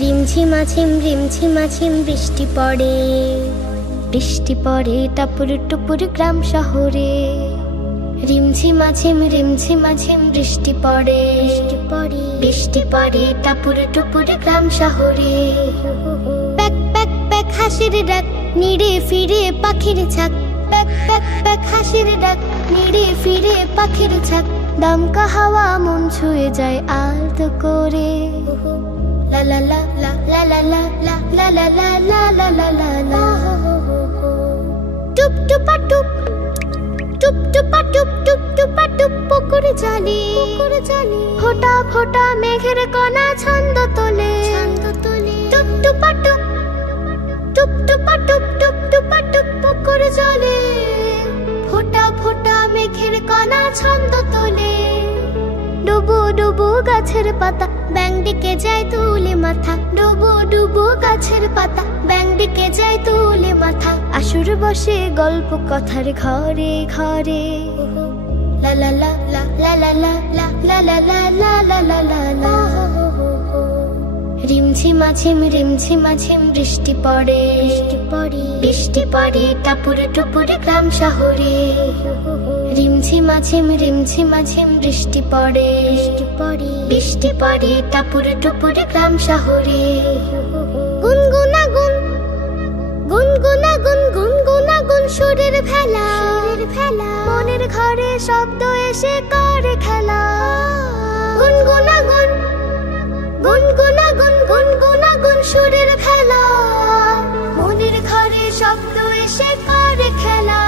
রিমঝিমাঝিম বৃষ্টি পড়ে, বৃষ্টি পড়ে টাপুর টুপুর গ্রাম শহরে। রিমঝিমাঝিম বৃষ্টি পড়ে, বৃষ্টি পড়ে টাপুর টুপুর গ্রাম শহরে। প্যাক প্যাক প্যাক হাসির ডাক, নিড়ে ফিরে পাখির ঝাঁক। প্যাক প্যাক প্যাক হাসির ডাক, নিড়ে ফিরে পাখির ঝাঁক। দমকা হাওয়া মন ছুঁয়ে যায় আলতো করে। লা লা লা লা লা লা লা লা লা লা লা লা লা লা লা। টুপ টুপা টুপ, টুপ টুপা টুপ, টুপ টুপা টুপ পুকুর জালি। ফোঁটা ফোঁটা মেঘের কণা ছন্দ তোলে। টুপ টুপা টুপ, টুপ টুপা টুপ, টুপ টুপা টুপ পুকুর জলে। ফোঁটা ফোঁটা মেঘের কণা ছন্দ তোলে। ডুবু ডুবু গাছের পাতা, ব্যাং দিকে যায় তুলে মাথা। ডুবু ডুবু গাছের পাতা, ব্যাং দিকে যায় তুলে মাথা। আসুর বসে গল্প কথার ঘরে ঘরে। লা লা লা লা লা লা লা লা লা লা লা লা লা লা লা। রিমঝিমাঝিম বৃষ্টি পড়ে, বৃষ্টি পড়ে টাপুর টুপুর গ্রাম শহরে। রিমঝিমাঝিম বৃষ্টি পড়ে, বৃষ্টি পড়ে টাপুর টুপুর গ্রাম শহরে। গুনগুনাগুন, গুনগুনাগুন, গুনগুনাগুন সুরের ভেলা। মনের ঘরে শব্দ এসে করে খেলা। গুনগুনাগুন, গুনগুনাগুন, গুনগুনাগুন সুরের খেলা। মনের ঘরে শব্দ এসে করে খেলা।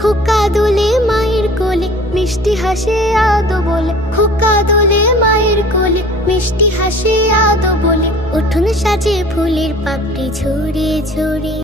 খোকা দোলে মায়ের কোলে, মিষ্টি হাসে আদো বলে। খোকা দোলে মায়ের কোলে, মিষ্টি হাসে আদো বলে। উঠোন সাজে ফুলের পাপড়ি ঝরে ঝরে।